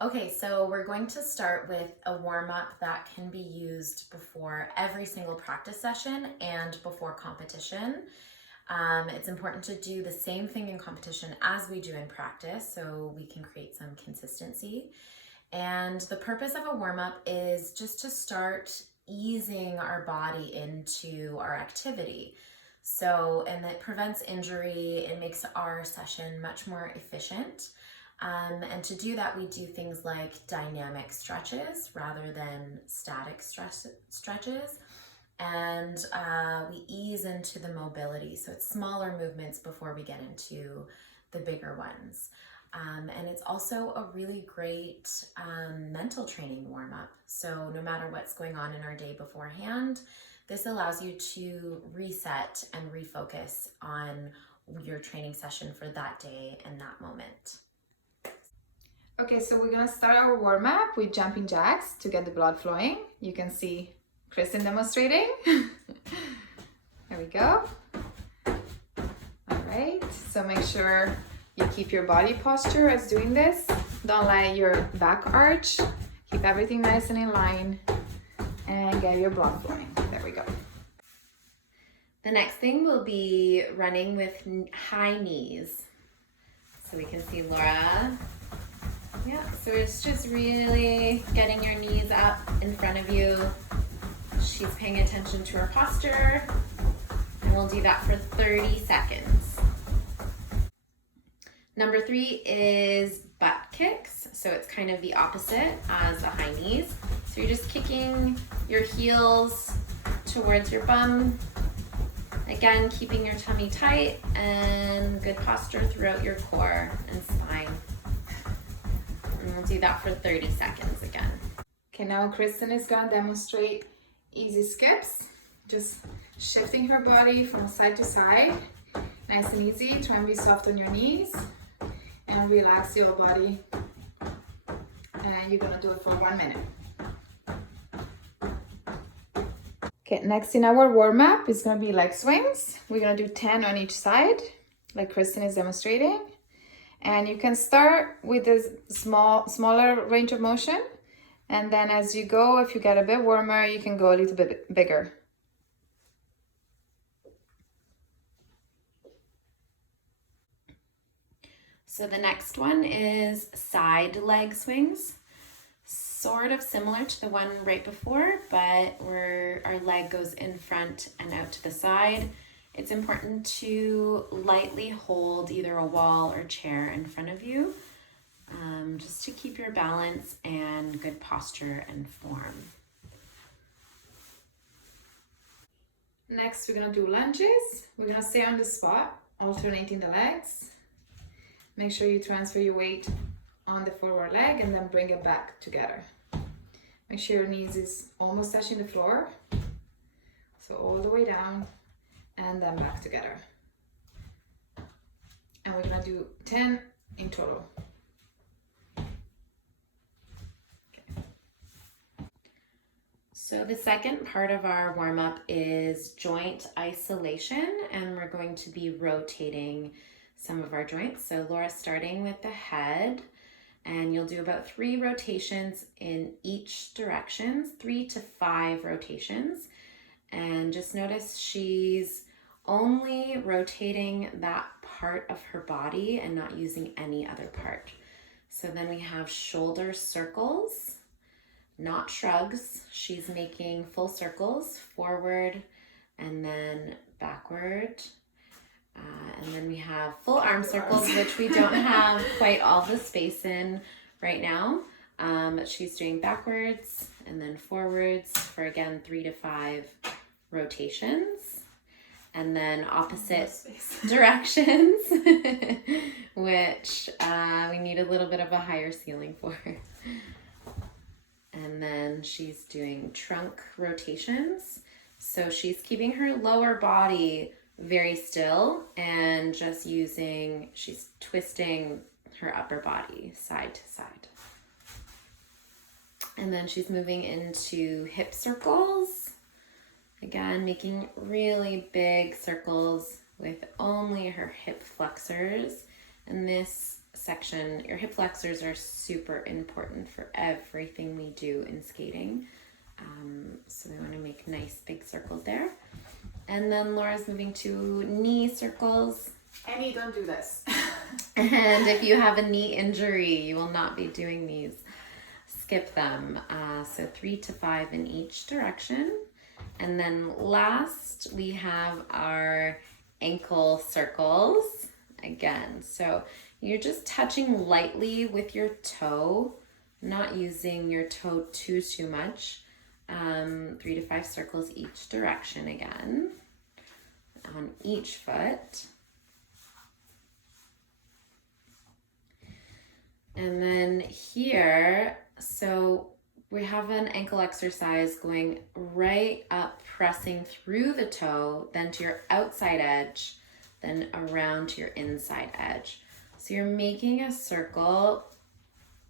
Okay, so we're going to start with a warm-up that can be used before every single practice session and before competition. It's important to do the same thing in competition as we do in practice so we can create some consistency. And the purpose of a warm-up is just to start easing our body into our activity. And it prevents injury, it makes our session much more efficient. And to do that, we do things like dynamic stretches rather than static stretches. And we ease into the mobility. So it's smaller movements before we get into the bigger ones. And it's also a really great mental training warm-up. So no matter what's going on in our day beforehand, this allows you to reset and refocus on your training session for that day and that moment. Okay, so we're gonna start our warm-up with jumping jacks to get the blood flowing. You can see Kristen demonstrating. There we go. All right, so make sure you keep your body posture as doing this. Don't let your back arch. Keep everything nice and in line and get your blood flowing. There we go. The next thing will be running with high knees. So we can see Laura. Yeah, so it's just really getting your knees up in front of you. She's paying attention to her posture, and we'll do that for 30 seconds. Number 3 is butt kicks. So it's kind of the opposite as the high knees. So you're just kicking your heels towards your bum. Again, keeping your tummy tight and good posture throughout your core and spine. And we'll do that for 30 seconds again. Okay, now Kristen is gonna demonstrate easy skips. Just shifting her body from side to side. Nice and easy. Try and be soft on your knees and relax your body. And you're gonna do it for 1 minute. Okay, next in our warm-up is gonna be leg swings. We're gonna do 10 on each side, like Kristen is demonstrating. And you can start with a smaller range of motion. And then as you go, if you get a bit warmer, you can go a little bit bigger. So the next one is side leg swings. Sort of similar to the one right before, but where our leg goes in front and out to the side. It's important to lightly hold either a wall or chair in front of you, just to keep your balance and good posture and form. Next, we're gonna do lunges. We're gonna stay on the spot, alternating the legs. Make sure you transfer your weight on the forward leg and then bring it back together. Make sure your knees is almost touching the floor. So all the way down and then back together. And we're gonna do 10 in total. Okay. So the second part of our warm-up is joint isolation, and we're going to be rotating some of our joints. So Laura's starting with the head, and you'll do about 3 rotations in each direction, 3 to 5 rotations. And just notice she's only rotating that part of her body and not using any other part. So then we have shoulder circles, not shrugs. She's making full circles forward and then backward. And then we have full arm circles, which we don't have quite all the space in right now. But she's doing backwards and then forwards for, again, 3 to 5 rotations. And then opposite directions, which we need a little bit of a higher ceiling for. And then she's doing trunk rotations. So she's keeping her lower body very still and just she's twisting her upper body side to side. And then she's moving into hip circles. Again, making really big circles with only her hip flexors. And this section, your hip flexors are super important for everything we do in skating. So we want to make nice big circles there. And then Laura's moving to knee circles. Annie, don't do this. And if you have a knee injury, you will not be doing these. Skip them. So 3 to 5 in each direction. And then last, we have our ankle circles again. So you're just touching lightly with your toe, not using your toe too much. 3 to 5 circles each direction again on each foot. And then here, so we have an ankle exercise going right up, pressing through the toe, then to your outside edge, then around to your inside edge. So you're making a circle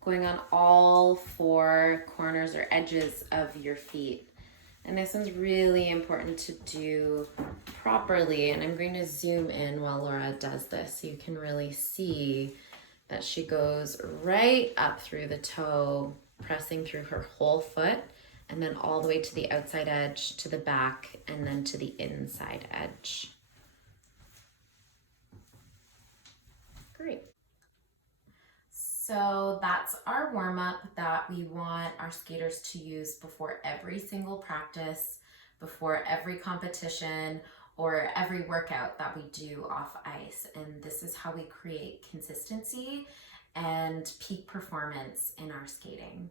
going on all 4 corners or edges of your feet. And this one's really important to do properly. And I'm going to zoom in while Laura does this so you can really see that she goes right up through the toe, pressing through her whole foot, and then all the way to the outside edge, to the back, and then to the inside edge. Great. So that's our warm-up that we want our skaters to use before every single practice, before every competition, or every workout that we do off ice. And this is how we create consistency and peak performance in our skating.